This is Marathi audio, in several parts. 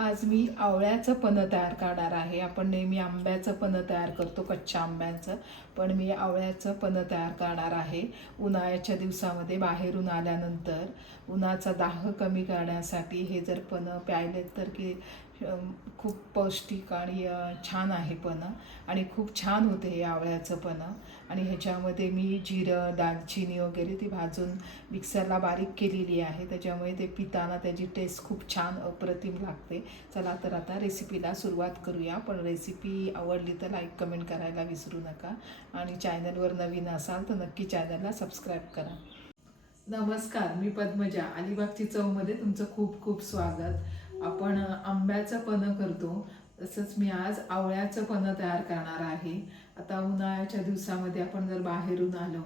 आज मी आवळ्याचं पन्ह तयार करणार आहे. आपण नेहमी आंब्याचं पन्ह तयार करतो कच्च्या आंब्यांचं. पण मी आवळ्याचं पन्ह तयार करणार आहे. उन्हाळ्याच्या दिवसामध्ये बाहेरून आल्यानंतर उन्हाचा दाह कमी करण्यासाठी हे जर पन्ह प्यायलेत तर की खूप पौष्टिक आणि छान आहे पण आणि खूप छान होते हे आवळ्याचं पण. आणि ह्याच्यामध्ये मी जिरं दालचिनी वगैरे ती भाजून मिक्सरला बारीक केलेली आहे. त्याच्यामुळे ते पिताना त्याची टेस्ट खूप छान अप्रतिम लागते. चला तर आता रेसिपीला सुरुवात करूया. पण रेसिपी आवडली तर लाईक कमेंट करायला विसरू नका. आणि चॅनलवर नवीन असाल तर नक्की चॅनलला सबस्क्राईब करा. नमस्कार मी पद्मजा. अलिबागची चवमध्ये तुमचं खूप खूप स्वागत. आपण आंब्याचं पन्ह करतो. तसंच मी आज आवळ्याचं पन्ह तयार करणार आहे. आता उन्हाळ्याच्या दिवसामध्ये आपण जर बाहेरून आलो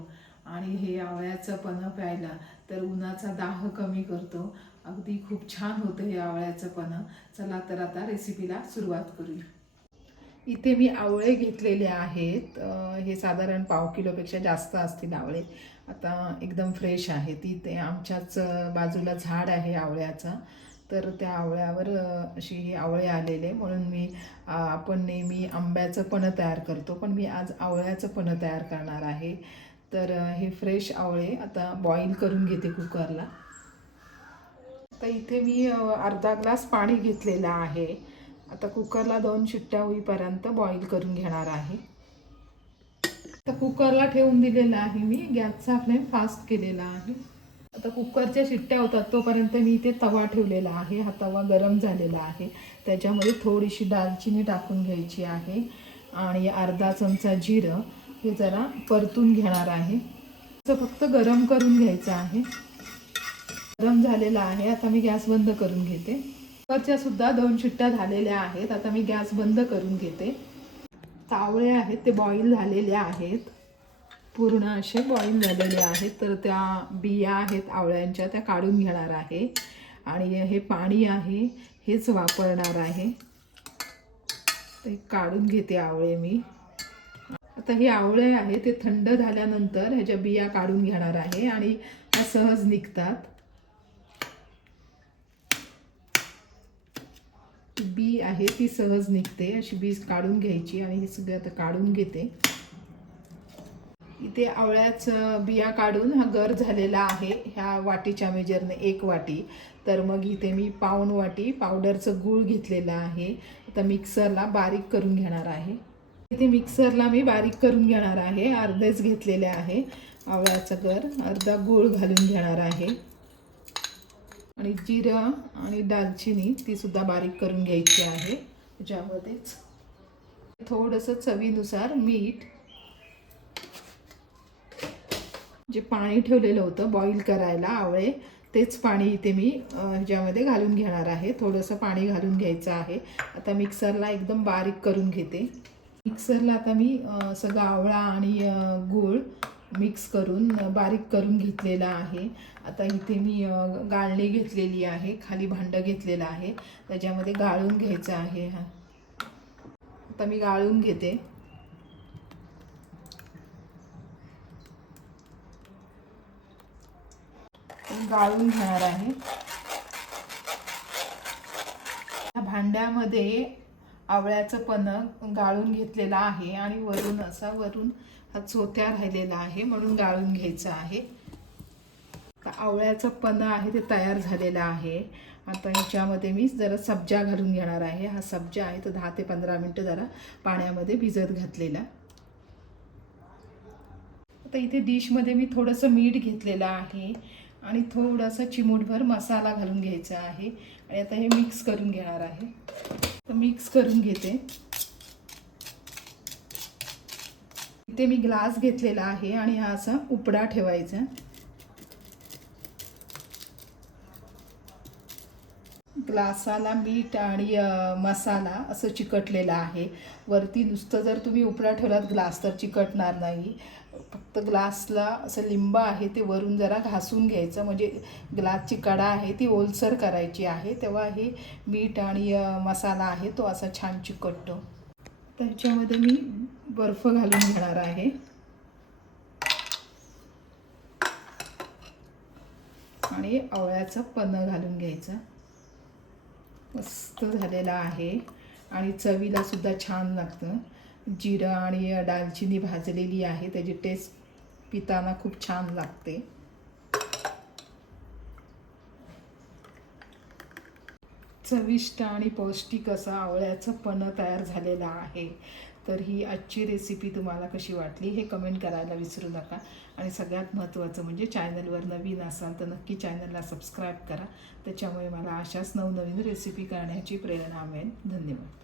आणि हे आवळ्याचं पन्ह प्यायला तर उन्हाचा दाह कमी करतो. अगदी खूप छान होतं हे आवळ्याचं पन्ह चला तर आता रेसिपीला सुरुवात करूया. इथे मी आवळे घेतलेले आहेत. हे साधारण पाव किलोपेक्षा जास्त असतील आवळे. आता एकदम फ्रेश आहे. इथे आमच्याच बाजूला झाड आहे आवळ्याचं. तर त्या आवळ्यावर अशी हे आवळे आलेले. म्हणून मी आपण नेहमी आंब्याचं पणं तयार करतो. पण मी आज आवळ्याचं पणं तयार करणार आहे. तर हे फ्रेश आवळे आता बॉईल करून घेते कुकरला. तर इथे मी अर्धा ग्लास पाणी घेतलेलं आहे. आता कुकरला दोन शिट्ट्या होईपर्यंत बॉईल करून घेणार आहे. तर कुकरला ठेवून दिलेलं आहे मी. गॅसचा फ्लेम फास्ट केलेला आहे. आता कुकरच्या शिट्ट्या होतात तोपर्यंत मी इथे तवा ठेवलेला आहे. हा तवा गरम झालेला आहे. त्याच्यामध्ये थोडीशी दालचिनी टाकून घ्यायची आहे आणि अर्धा चमचा जिरं हे जरा परतून घेणार आहे. असं फक्त गरम करून घ्यायचं आहे. गरम झालेला आहे. आता मी गॅस बंद करून घेते. कुकरच्या सुद्धा दोन शिट्ट्या झालेल्या आहेत. आता मी गॅस बंद करून घेते. तावळे आहेत ते बॉईल झालेले आहेत. पूर्ण असे बॉईल झालेले आहेत. तर त्या बिया आहेत आवळ्यांच्या त्या काढून घेणार आहे. आणि हे पाणी आहे हेच वापरणार आहे. ते काढून घेते आवळे मी. आता हे आवळे आहे ते थंड झाल्यानंतर ह्याच्या बिया काढून घेणार आहे आणि सहज निघतात. बी आहे ती सहज निघते. अशी बी काढून घ्यायची आणि हे सगळं आता काढून घेते. इथे आवळ्याच बिया काढून हा गर झालेला आहे ह्या वाटीच्या मेजरने एक वाटी. तर मग इथे मी पाऊण वाटी पावडरचं गूळ घेतलेलं आहे. आता मिक्सरला बारीक करून घेणार आहे. इथे मिक्सरला मी बारीक करून घेणार आहे अर्धेच घेतलेले आहे. आवळ्याचं गर अर्धा गूळ घालून घेणार आहे. आणि जिरं आणि दालचिनी तीसुद्धा बारीक करून घ्यायची आहे. त्याच्यामध्येच थोडंसं चवीनुसार मीठ जे पाणी ठेवलेलं होतं बॉईल करायला आवळे तेच पाणी इथे मी ह्याच्यामध्ये घालून घेणार आहे. थोडंसं पाणी घालून घ्यायचं आहे. आता मिक्सरला एकदम बारीक करून घेते. मिक्सरला आता मी सगळं आवळा आणि गूळ मिक्स करून बारीक करून घेतलेला आहे. आता इथे मी गाळणी घेतलेली आहे. खाली भांडं घेतलेलं आहे. त्याच्यामध्ये गाळून घ्यायचं आहे हा. आता मी गाळून घेते. गाळून घेणार आहे. या भांड्यामध्ये आवळ्याचं पन्ह गाळून घेतलेलं आहे आणि वरून असा वरून हा चोत्या राहिलेला आहे म्हणून गाळून घ्यायचं आहे. आवळ्याचं पन्ह आहे ते तयार झालेलं आहे. आता ह्याच्यामध्ये मी जरा सब्जा घालून घेणार आहे. हा सब्जा आहे तो दहा ते पंधरा मिनटं जरा पाण्यामध्ये भिजत घातलेला. आता इथे डिशमध्ये मी थोडंसं मीठ घेतलेलं आहे. आणि थोडासा चिमूटभर मसाला घालून घ्यायचा आहे. आणि आता हे मिक्स करून घेणार आहे. तर मिक्स करून घेते. इथे मी ग्लास घेतलेला आहे आणि हा असा उपडा ठेवायचा. ग्लासाला मीठ आणि मसाला असं चिकटलेलं आहे. वरती नुसतं जर तुम्ही उपडा ठेवलात ग्लास तर चिकटणार नाही. फक्त ग्लासला असं लिंब आहे ते वरून जरा घासून घ्यायचं. म्हणजे ग्लासची कडा आहे ती ओलसर करायची आहे. तेव्हा हे मीठ आणि मसाला आहे तो असा छान चिकटतो. त्याच्यामध्ये मी बर्फ घालून घेणार आहे. आणि आवळ्याचं पन्ह घालून घ्यायचं. मस्त झालेला आहे. आणि चवीला सुद्धा छान लागतं. जिरं आणि दालचिनी भाजलेली आहे. त्याची टेस्ट पिताना खूप छान लागते. चविष्ट आणि पौष्टिक असं आवळ्याचं पन्ह तयार झालेलं आहे. तर ही आजची रेसिपी तुम्हाला कशी वाटली हे कमेंट करायला विसरू नका. आणि सगळ्यात महत्त्वाचं म्हणजे चॅनलवर नवीन असाल तर नक्की चॅनलला सबस्क्राईब करा. त्याच्यामुळे मला अशाच नवनवीन रेसिपी करण्याची प्रेरणा मिळेल. धन्यवाद.